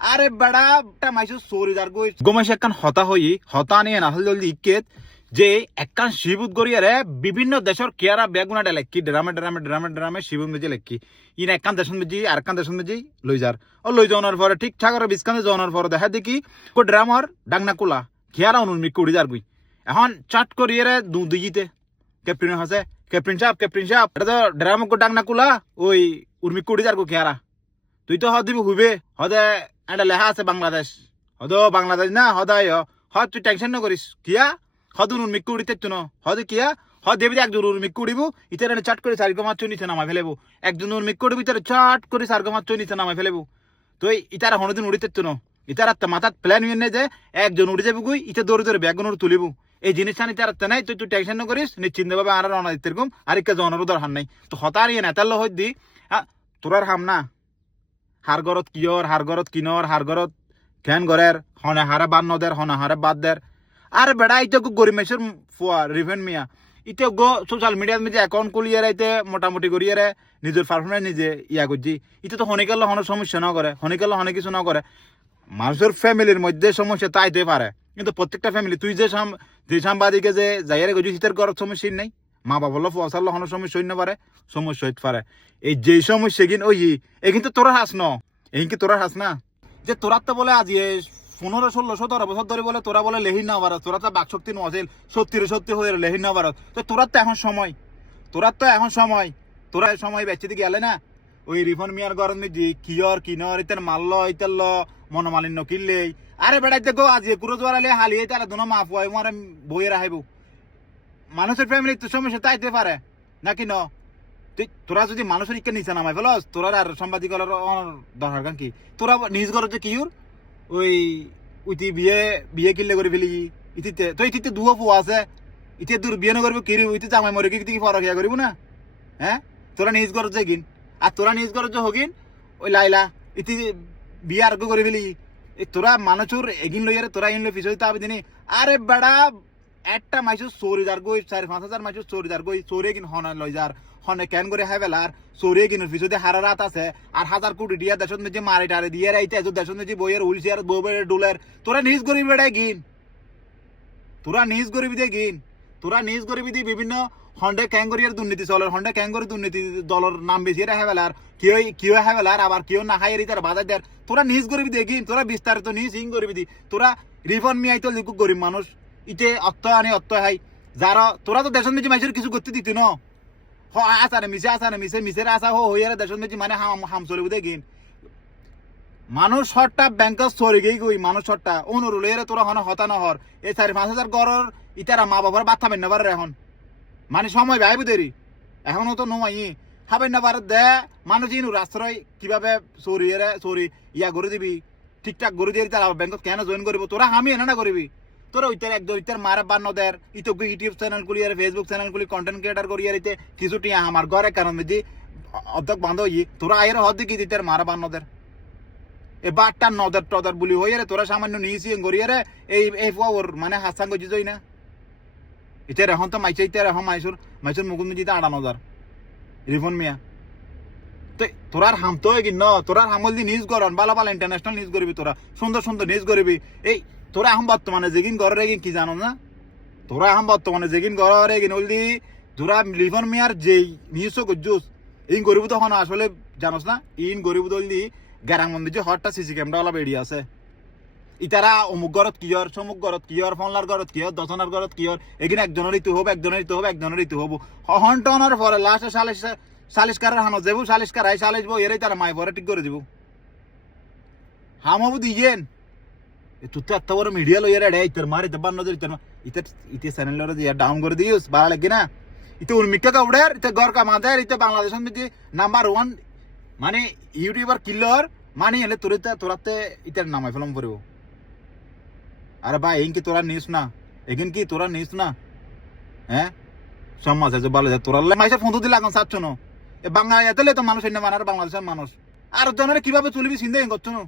আরে বেড়া মাইসু সরি দার গই গোমাইছে একখান হতা হই হতা নিয়ে না হল ইকেত যে একখান শিবুত গড়িয়ারে বিভিন্ন দেশের কেয়ারা বেগুনাটা লেখি ড্রামে শিবুত মেজে লেখি ইন একখান দেশন মেজি আর একখান দেশন মেজি লই যার ও লই যাওয়ার পরে ঠিকঠাক আর বিস্কানে যাওয়ার পরে দেখা দেখি কো ড্রামার ডাংনা কুলা খেয়ারা অনুমিক কুড়ি যার গুই এখন চাট করিয়ারে দুইতে ক্যাপ্টেন হাসে ক্যাপ্টেন সাহেব এটা তো ড্রামা কো ডাংনা কুলা ওই উর্মিক কুড়ি যার গো খেয়ারা তুই তো হদ দিবি হুইবে হদে এটা লেখা আছে বাংলাদেশ হদ বাংলাদেশ না হদায় হদ তুই টেনশন না করিস কিয়া হদ উর্মিক কুড়ি তেচ্ছু না হদ কিয়া হদ দেবি একজন উর্মিক কুড়িবু ইতারে চাট করে সার্গ মাছ নিচে নামাই ফেলেবো একজন উর্মিক কুড়িবু ইতারে চাট করে সার্গ মাছ নিচে নামাই ফেলেবো তুই ইতারা হনদিন উড়ি তেচ্ছু না ইতারা মাথাত প্ল্যান হইন যে একজন উড়ি যাবি গুই ইতে দৌড়ে ব্যাগুন তুলিবু এই জিনিসটা ইতার নাই তুই টেনশন না করিস নিশ্চিন্ত ভাবে আর রওনা দিতে এরকম আর একটা জনের দরকার নাই তো হতার ইয়ে নেতার হই দি তোরার হাম না হারগরত কিয়র হারগরত কিনর হারগরত খ্যান গরের হনে হারে বাদ নদের হনে হারে বাদ দের আর বেড়া ইতে গরিব মেসের ফুয়া রিভেন মিয়া ইতে গো সোশ্যাল মিডিয়ার মধ্যে অ্যাকাউন্ট খুলিয়ে ইতে মোটামুটি করিয়ে নিজের পারফরমেন্স নিজে ইয়া করছি ইতে তো হনে গেলে হনে সমস্যা না করে হনে গেলে হনে কিছু না করে মানুষের ফ্যামিলির মধ্যে সমস্যা তাইতে পারে কিন্তু প্রত্যেকটা ফ্যামিলি তুই যে সাংবাদিকে যে যাইয়ারে গেছিস শীতের ঘরের সমস্যা নাই মা বাবা ফসাল্লা হনে সমস্যা হইতে পারে সমস্যা হইতে পারে এই যে সমস্যা কিন ওই এই কিন্তু তোরা হাস ন এই কি তোরা হাস না যে তোরা তো বলে আজ 15-16-17 বছর ধরে বলে তোরা বলে লেহিন না ভারত তোরা তো বাকশক্তি নছিল সত্যি হয়ে লেহিন না ভারত তো তোরা তো এখন সময় তোরা সময় বেঁচে দিকে গেলে না ওই রিফন মিয়ার গরম দি কিনর ইতের মাল্ল ইতের মনোমালিন্য কিনলেই আরে বেড়াই দেখো আজ কুরো জোয়ারালে হালিয়ে তারা দুনো মা ফুয়াই মারে বইয়ে রাখিব মানুষের ফ্যামিলি তো সমস্যা তাইতে পারে নাকি ন তোরা যদি মানুষের ইকে নিচে নামাই ফেলস তোরা আর সাংবাদিকর দরকার কান কি তোরা নিজ ঘর যে কিউর ওই উইতি বিয়ে কিনলে করে ফেলি ইতিতে তো ইতিতে দুয়ো ফুয়া আছে ইতে দূর বিয়ে না করবো কিরি উইতে জামাই মরে কি ফরক ইয়া করিব না হ্যাঁ তোরা নিজ ঘর যে গিন আর তোরা নিজ ঘর যে হগিন ওই লাইলা ইতি বিয়ে আর করে ফেলি তোরা মানুষের এগিন লইয়ারে তোরা ইনলে পিছু দিতে হবে দিনই আরে বেড়া একটা মাইসুর চোরিদার গই 4-5 হাজার মাইসুর চোরিদার গই চোরে কিন হনা লই যার হনে কেন করে হাই বেলার চোরে কিনুর পিছু দিয়ে হারা রাত আছে আর 1000 কোটি দিয়া দেশত মেজি মারি টারে দিয়ে রাইতে দেশত মেজি বইয়ের হুইলচেয়ার বউবের ডুলের তোরা নিজ গরিব বেড়াই গিন তোরা নিজ গরিবি দিয়ে গিন তোরা নিজ গরিবি দিয়ে বিভিন্ন হন্ডে ক্যাঙ্গরিয়ার দুর্নীতি চলের হন্ডে ক্যাঙ্গরি দুর্নীতি দলের নাম বেশি হাই বেলার কেউ হাই বেলার আবার কেউ না হাই তার বাজার দেয় তোরা নিজ গরিবি দিয়ে গিন তোরা বিস্তারিত নিজ হিং গরিবি দি তোরা রিফন মিয়াই তো লিখুক গরিব মানুষ ইতে অর্থ আনি অর্থ হাই যারা তোরা তো দেশত মেজি মাইসের কিছু করতে দিতি ন আসানে মিশে মিশের আসা হইয়ারে দেশত মেজি মানে হাম চলিব দেখিন মানুষ হরটা ব্যাংক চলে গেই গই মানুষ হরটা অনুরুল এর তোরা হন হতা নহর এই 4-5 হাজার গড়র ইতারা মা বাবার বাদ থাবেন না পারে এখন মানে সময় ভাইব দেরি এখনো তো নয় খাবেন না পারে দে মানুষ ইনু আশ্রয় কিভাবে চরি ইয়া করে দিবি ঠিকঠাক করে দিয়ে তারা ব্যাংকত কেন জয়েন করবো তোরা আমি এনে না করবি তোরা ওইটার একদম ইতার মারা বান্নদের ইতোকে ইউটিউব চ্যানেল খুলি আর ফেসবুক চ্যানেল খুলি কন্টেন্ট ক্রিয়েটার করি আর ইতে কিছুটি আমার ঘরে কারণ মেজি অর্ধেক বান্ধ হই তোরা আয়ের হদ দিকে ইতার মারা বান্নদের এ বাটটা নদের টদের বুলি হই রে তোরা সামান্য নিয়েছি গড়ি রে এই ওর মানে হাসাঙ্গ জিজই না ইতার এখন তো মাইছে ইতার এখন মাইসুর মুকুল মেজিতে 58,000 রিফন মিয়া তো তোরার হাম তো কি ন তোরার হামল দি নিউজ করন বালা ইন্টারন্যাশনাল নিউজ করবি তোরা সুন্দর নিউজ করবি এই তোরা এখন বর্তমানে যেগিন ঘরে গিন কি জানো না তোরা এখন বর্তমানে যেগিন ঘরে গিন হলদি তোরা লিভন মিয়ার যে নিউজও করছুস ইন গরিব তখন আসলে জানোস না ইন গরিব দলদি গ্যারাং মন্দির যে হটটা সিসি ক্যামেরা ওলা বেরিয়ে আছে ইতারা অমুক ঘরত কিয়র সমুক ঘরত কিয়র ফনলার ঘরত কিয়র দশনার ঘরত কিয়র এগিন একজনের ইতু হব একজনের ইতু হব হন টনের পরে লাস্টে সালিশকারের হানো যাবো সালিশকার আই সালিশবো এরাই তারা মাই ভরে ঠিক করে দিব হাম হবু দিয়েন তুই তো এত বড় মিডিয়া লইয়া রে ইতার মার ইতে বান্ন ইতে চ্যানেল দিয়ে ডাউন করে দিস ভালো লাগে না ইতে উর্মিকা কাউডার ইতে গড় কামাদের ইতে বাংলাদেশের মধ্যে নাম্বার 1 মানে ইউটিউবার কিলার মানে এলে তোরাতে ইতার নামাই ফেলাম পড়ব আরে ভাই এগিন কি তোরা নিস না এগিন কি তোরা নিস না হ্যাঁ সমাজ আছে ভালো যায় তোরা মাইসে ফোন দিলে এখন চাচ্ছ না এ বাংলা এতলে তো মানুষ এনে মানার বাংলাদেশের মানুষ আর জনের কিভাবে চলবি চিন্তা করছো না